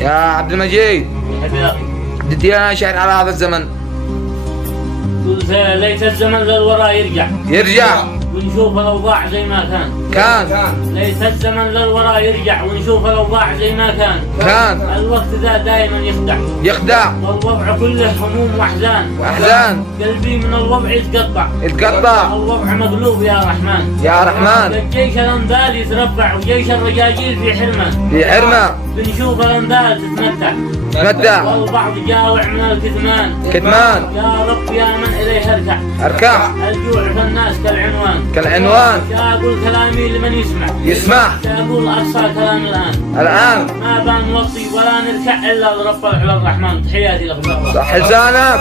يا عبد المجيد، جد يا شعر على هذا الزمن. ليت الزمن للوراء يرجع ونشوف الأوضاع زي ما كان. ليت الزمن للوراء يرجع ونشوف الأوضاع زي ما كان. الوقت ذا دائما يخدع والوضع كله هموم وأحزان. قلبي من الوضع يتقطع. الوضع مقلوب يا رحمن. الجيش الأنذال يترفع وجيش الرجاجيل في حرمة. بنشوف الأنذال تتمتع والبعض جاوع من الكتمان. يا رب يا من إليه أركع. الجوع في الناس كالعنوان. أقول كلامي لمن يسمع. أقول أقصى كلام الآن. ما بنوصي ولا نركع إلا لرب العلا الرحمن. تحياتي لكم. صح لسانك.